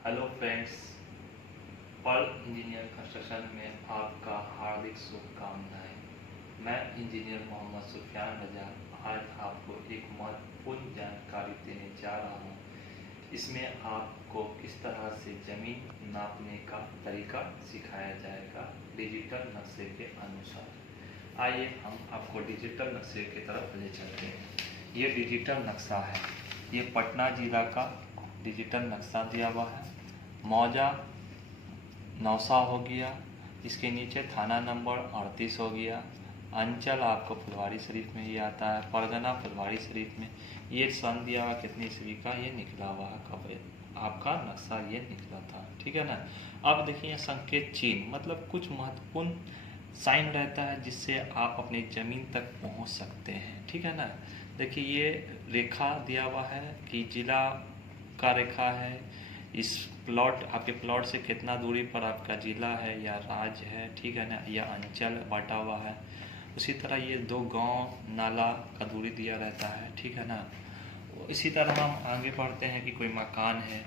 Hello friends, Pearl engineer construction में आपका हार्दिक शुभकामनाएं। मैं इंजीनियर मोहम्मद सुफियान रजा आज आपको एक महत्वपूर्ण जानकारी देने जा रहा हूं। इसमें आपको किस तरह से ज़मीन नापने का तरीका सिखाया जाएगा डिजिटल नक्शे के अनुसार। आइए हम आपको डिजिटल नक्शे की तरफ ले चलते हैं। ये डिजिटल नक्शा है। ये पटना जिला का डिजिटल नक्शा दिया हुआ है। मौजा नौसा हो गया, इसके नीचे थाना नंबर 38 हो गया। अंचल आपको फुलवारी शरीफ में ही आता है, परगना फुलवारी शरीफ में। ये सन दिया हुआ कितनी ईस्वी का ये निकला हुआ है, कब आपका नक्शा ये निकला था, ठीक है ना। अब देखिए संकेत चिन्ह मतलब कुछ महत्वपूर्ण साइन रहता है जिससे आप अपनी ज़मीन तक पहुंच सकते हैं, ठीक है ना। देखिए ये रेखा दिया हुआ है कि जिला का रेखा है। इस प्लॉट आपके प्लॉट से कितना दूरी पर आपका जिला है या राज्य है, ठीक है ना, या अंचल बांटा हुआ है। उसी तरह ये दो गांव नाला का दूरी दिया रहता है, ठीक है ना। इसी तरह हम आगे बढ़ते हैं कि कोई मकान है,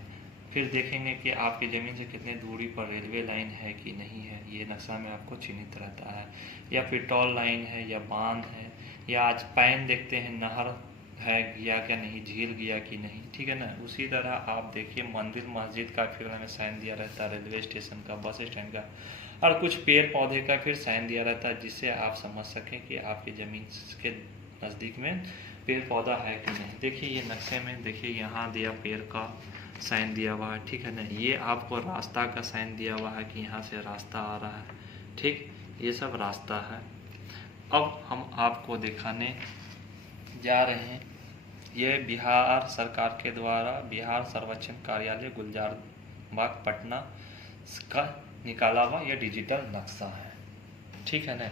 फिर देखेंगे कि आपकी ज़मीन से कितने दूरी पर रेलवे लाइन है कि नहीं है, ये नक्शा में आपको चिन्हित रहता है। या फिर टॉल लाइन है या बांध है, या आज पैन देखते हैं नहर है गया क्या नहीं, झील गया कि नहीं, ठीक है ना। उसी तरह आप देखिए मंदिर मस्जिद का फिर हमें साइन दिया रहता है, रेलवे स्टेशन का, बस स्टैंड का, और कुछ पेड़ पौधे का फिर साइन दिया रहता है जिससे आप समझ सकें कि आपकी ज़मीन के नज़दीक में पेड़ पौधा है कि नहीं। देखिए ये नक्शे में देखिए यहाँ दिया पेड़ का साइन दिया हुआ है, ठीक है ना। ये आपको रास्ता का साइन दिया हुआ है कि यहाँ से रास्ता आ रहा है, ठीक, ये सब रास्ता है। अब हम आपको दिखाने जा रहे हैं, ये बिहार सरकार के द्वारा बिहार सर्वेक्षण कार्यालय गुलजार बाग पटना का निकाला हुआ ये डिजिटल नक्शा है, ठीक है ना।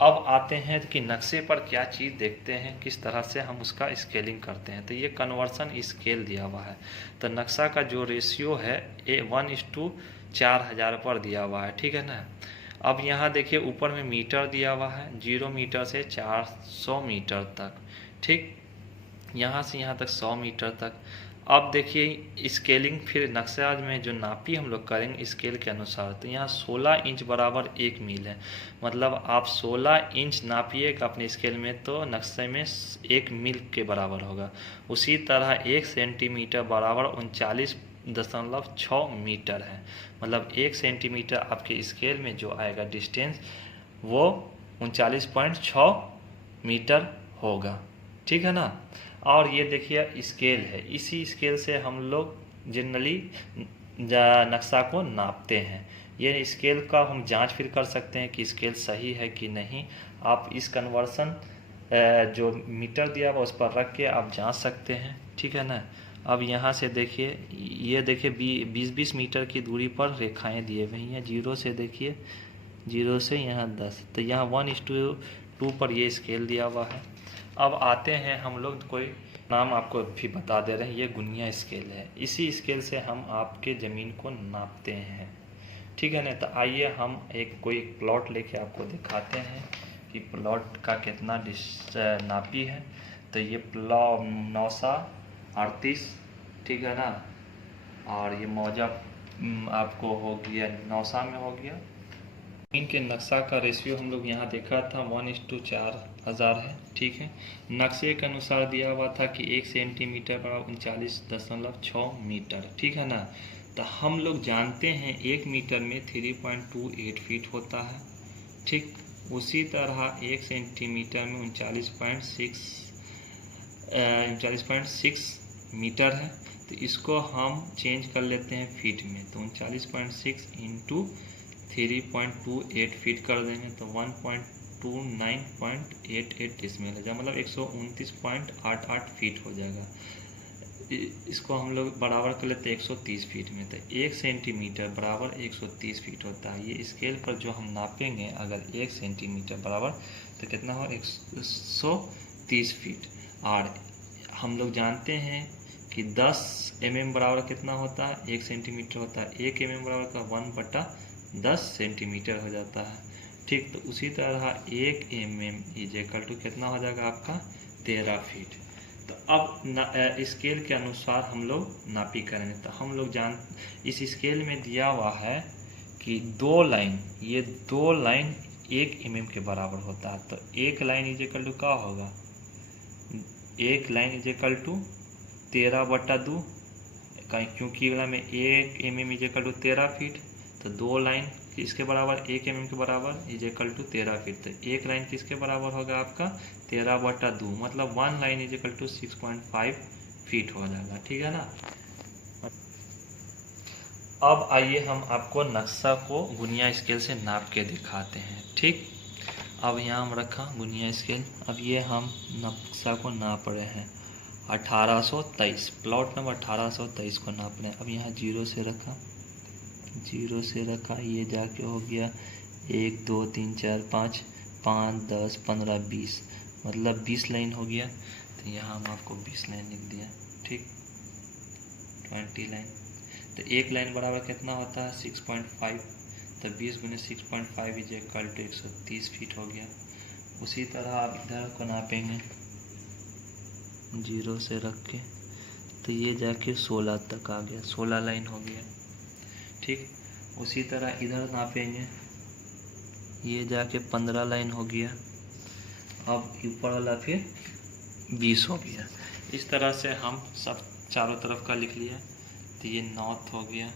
अब आते हैं कि नक्शे पर क्या चीज़ देखते हैं, किस तरह से हम उसका स्केलिंग करते हैं। तो ये कन्वर्सन स्केल दिया हुआ है। तो नक्शा का जो रेशियो है 1:4000 पर दिया हुआ है, ठीक है ना। अब यहाँ देखिए ऊपर में मीटर दिया हुआ है, 0 मीटर से 400 मीटर तक, ठीक, यहाँ से यहाँ तक 100 मीटर तक। अब देखिए स्केलिंग फिर नक्शा में जो नापी हम लोग करेंगे स्केल के अनुसार, तो यहाँ 16 इंच बराबर 1 मील है। मतलब आप 16 इंच नापिएगा अपने स्केल में तो नक्शे में 1 मील के बराबर होगा। उसी तरह 1 सेंटीमीटर बराबर 39.6 मीटर है। मतलब 1 सेंटीमीटर आपके स्केल में जो आएगा डिस्टेंस वो 39.6 मीटर होगा, ठीक है ना। और ये देखिए स्केल है, इसी स्केल से हम लोग जनरली नक्शा को नापते हैं। ये स्केल का हम जांच फिर कर सकते हैं कि स्केल सही है कि नहीं। आप इस कन्वर्सन जो मीटर दिया हुआ उस पर रख के आप जांच सकते हैं, ठीक है ना। अब यहाँ से देखिए ये देखिए 20-20 मीटर की दूरी पर रेखाएं दिए हुई हैं। 0 से देखिए 0 से यहाँ 10, तो यहाँ 1:2 पर ये स्केल दिया हुआ है। अब आते हैं हम लोग कोई नाम आपको भी बता दे रहे हैं, ये गुनिया स्केल है। इसी स्केल से हम आपके ज़मीन को नापते हैं, ठीक है ना। तो आइए हम कोई प्लॉट लेके आपको दिखाते हैं कि प्लॉट का कितना नापी है। तो ये प्लॉट नौसा 38, ठीक है ना, और ये मौजा आपको हो गया नौसा में हो गया। ज़मीन के नक्शा का रेशियो हम लोग यहाँ देखा था 1:4000 है, ठीक है। नक्शे के अनुसार दिया हुआ था कि 1 सेंटीमीटर बराबर 39.6 मीटर, ठीक है ना। तो हम लोग जानते हैं 1 मीटर में 3.28 फीट होता है, ठीक। उसी तरह 1 सेंटीमीटर में 39.6 मीटर है। तो इसको हम चेंज कर लेते हैं फीट में, तो 39.6 इंटू 3.28 फीट कर देंगे तो 129.88 डिसमिल हो जाएगा, मतलब 129.88 फीट हो जाएगा। इसको हम लोग बराबर कर लेते हैं 130 फीट में। तो 1 सेंटीमीटर बराबर 130 फीट होता है। ये स्केल पर जो हम नापेंगे अगर 1 सेंटीमीटर बराबर तो कितना हो 130 फीट। और हम लोग जानते हैं कि 10 mm बराबर कितना होता है, 1 सेंटीमीटर होता है। 1 mm बराबर का 1/10 सेंटीमीटर हो जाता है, ठीक। तो उसी तरह 1 mm इज इक्वल टू कितना हो जाएगा आपका 13 फीट। तो अब स्केल के अनुसार हम लोग नापी करेंगे। तो हम लोग इस स्केल में दिया हुआ है कि ये दो लाइन 1 mm के बराबर होता है। तो एक लाइन इज इक्वल टू क्या होगा, एक लाइन इज इक्वल टू 13/2, क्योंकि वाला में 1 mm is equal to 13 feet. तो दो लाइन किसके बराबर, 1 mm के बराबर इज इक्वल टू 13 फीट। तो एक लाइन किसके बराबर होगा आपका 13/2, मतलब 1 line is equal to 6.5 feet हो जाएगा। ठीक है ना। अब आइए हम आपको नक्शा को गुनिया स्केल से नाप के दिखाते हैं। ठीक, अब यहाँ हम रखा गुनिया स्केल। अब ये हम नक्शा को नाप रहे हैं 1823, प्लॉट नंबर 1823 को नाप रहे हैं। अब यहाँ 0 से रखा, ये जाके हो गया 1 2 3 4 5 5 10 15 20, मतलब 20 लाइन हो गया। तो यहाँ हम आपको 20 लाइन लिख दिया। ठीक, 20 लाइन। तो एक लाइन बराबर कितना होता है 6.5। तो 20 गुने 6.5 इज इक्वल टू 130 फीट हो गया। उसी तरह आप इधर को नापेंगे 0 से रख के, तो ये जाके 16 तक आ गया, 16 लाइन हो गया। ठीक, उसी तरह इधर नापेंगे, ये जाके 15 लाइन हो गया। अब ऊपर वाला फिर 20 हो गया। इस तरह से हम सब चारों तरफ का लिख लिया। तो ये नॉर्थ हो गया,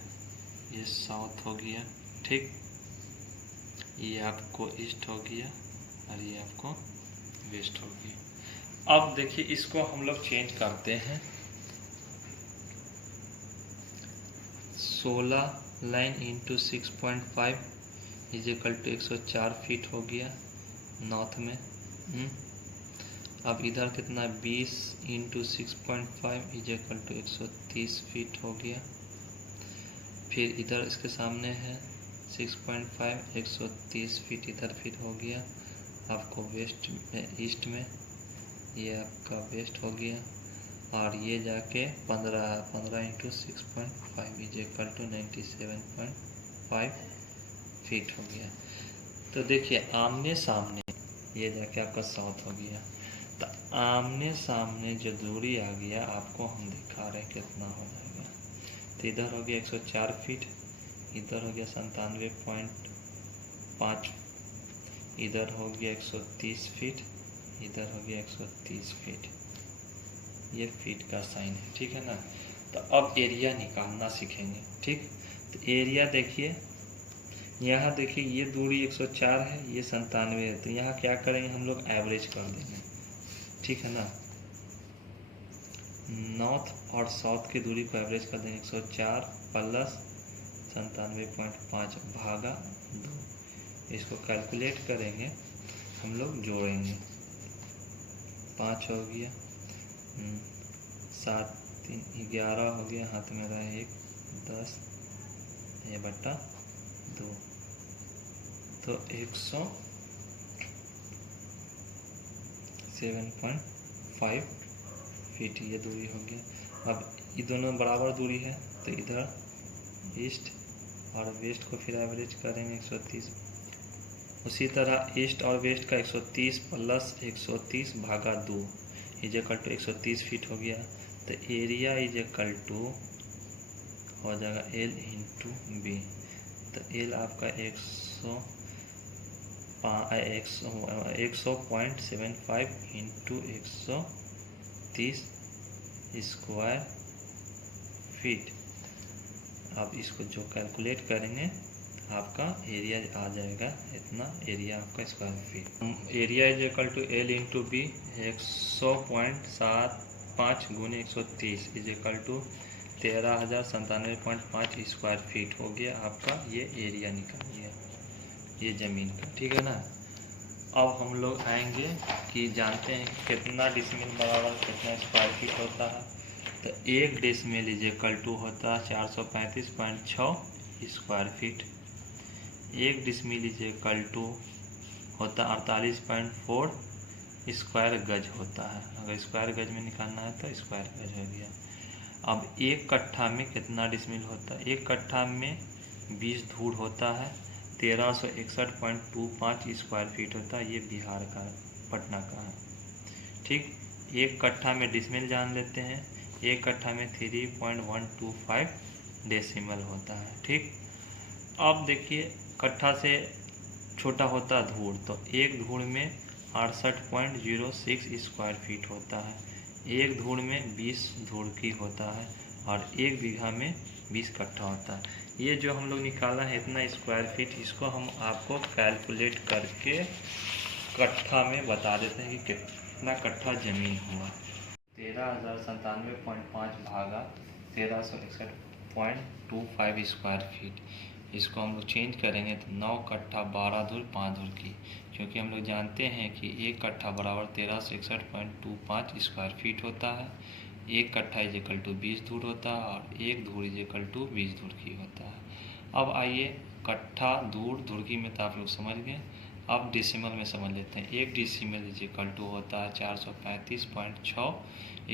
ये साउथ हो गया। ठीक, ये आपको ईस्ट हो गया और ये आपको वेस्ट हो गया। अब देखिए इसको हम लोग चेंज करते हैं। 16 line into 6.5 is equal to 104 feet हो गया नॉर्थ में। अब इधर कितना 20 into 6.5 is equal to 130 feet हो गया। फिर इधर इसके सामने है 6.5, 130 फीट इधर फिट हो गया। आपको वेस्ट में, ईस्ट में ये आपका वेस्ट हो गया। और ये जाके 15 into 6.5 is equal to 97.5 feet हो गया। तो देखिए आमने सामने ये जाके आपका साउथ हो गया। तो आमने सामने जो दूरी आ गया आपको हम दिखा रहे हैं कितना हो जाएगा। तो इधर हो गया 104 फीट, इधर हो गया 97.5, इधर हो गया 130 फीट, इधर हो गया 130 फीट। ये फीट का साइन है। ठीक है ना। तो अब एरिया निकालना सीखेंगे। ठीक, तो एरिया देखिए, यहाँ देखिए ये दूरी 104 है, ये 97 है। तो यहाँ क्या करेंगे हम लोग एवरेज कर देंगे। ठीक है ना, नॉर्थ और साउथ की दूरी को एवरेज कर देंगे। 104 प्लस 97.5 भागा 2, इसको कैलकुलेट करेंगे हम लोग, जोड़ेंगे 5 हो गया, 7 3 11 हो गया, हाथ में रहा 1 10, ये बटा 2, तो 107.5 फीट ये दूरी हो गया। अब ये दोनों बराबर दूरी है, तो इधर ईस्ट और वेस्ट को फिर एवरेज करेंगे 130। उसी तरह ईस्ट और वेस्ट का 130 प्लस 130 भागा 2 इज इक्वल टू 130 फीट हो गया। तो एरिया इज इक्वल टू हो जाएगा L इंटू बी। तो L आपका 100.75 इंटू 130 स्क्वायर फीट। अब इसको जो कैलकुलेट करेंगे आपका एरिया आ जाएगा इतना, एरिया आपका square feet. Area is equal to L into B, 100.75 गुने 130 इज इक्वल टू 13,097.5 स्क्वायर फीट हो गया आपका। ये एरिया निकल गया ये ज़मीन का। ठीक है ना। अब हम लोग आएंगे कि जानते हैं कितना डिसमिल बराबर कितना स्क्वायर फीट होता है। तो 1 डेसिमल इज इक्वल टू होता है 435.6 square feet. 1 decimal is equal to होता 48.4 स्क्वायर गज होता है। अगर स्क्वायर गज में निकालना है तो स्क्वायर गज हो गया। अब 1 कट्ठा में कितना डिसमिल होता है, 1 कट्ठा में 20 धूर होता है, 1361.25 स्क्वायर फीट होता है। ये बिहार का, पटना का है। ठीक, एक कट्ठा में डिसमिल जान लेते हैं। एक कट्ठा में 3.125 डेसिमल होता है। ठीक, अब देखिए कट्ठा से छोटा होता धूड़, तो एक धूड़ में 68.06 स्क्वायर फीट होता है। एक धूड़ में 20 धूड़ की होता है और एक बीघा में 20 कट्ठा होता है। ये जो हम लोग निकाला है इतना स्क्वायर फीट, इसको हम आपको कैलकुलेट करके कट्ठा में बता देते हैं कि कितना कट्ठा ज़मीन हुआ। 13,097.5 भागा 1361.25 स्क्वायर फीट, इसको हम लोग चेंज करेंगे तो 9 कट्ठा 12 धूर 5 धूर की, क्योंकि हम लोग जानते हैं कि एक कट्ठा बराबर 1361.25 स्क्वायर फीट होता है। एक कट्ठा इज इक्वल टू 20 धूर होता है और एक धूर इज इक्वल टू 20 धूर की होता है। अब आइए कट्ठा धूर धूर की में तो आप लोग समझ गए, अब डेसिमल में समझ लेते हैं। एक डेसिमल इज इक्वल टू होता है 435.6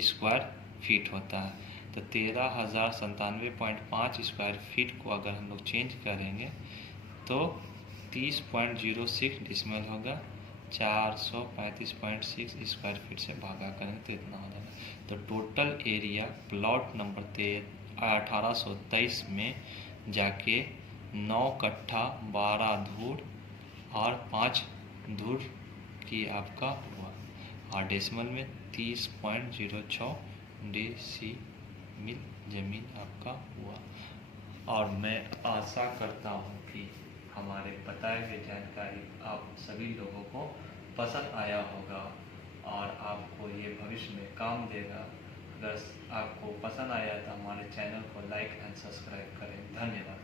स्क्वायर फीट होता है। तो 13,097.5 स्क्वायर फीट को अगर हम लोग चेंज करेंगे तो 30.06 डेसिमल होगा। 435.6 स्क्वायर फीट से भागा करेंगे तो इतना हो जाएगा। तो टोटल एरिया प्लॉट नंबर 1823 में जाके 9 कट्ठा 12 धूर और 5 धूर की आपका हुआ और डेसिमल में 30.06 डेसिमल जमीन आपका हुआ। और मैं आशा करता हूँ कि हमारे बताए हुए जानकारी आप सभी लोगों को पसंद आया होगा और आपको ये भविष्य में काम देगा। अगर आपको पसंद आया तो हमारे चैनल को लाइक एंड सब्सक्राइब करें। धन्यवाद।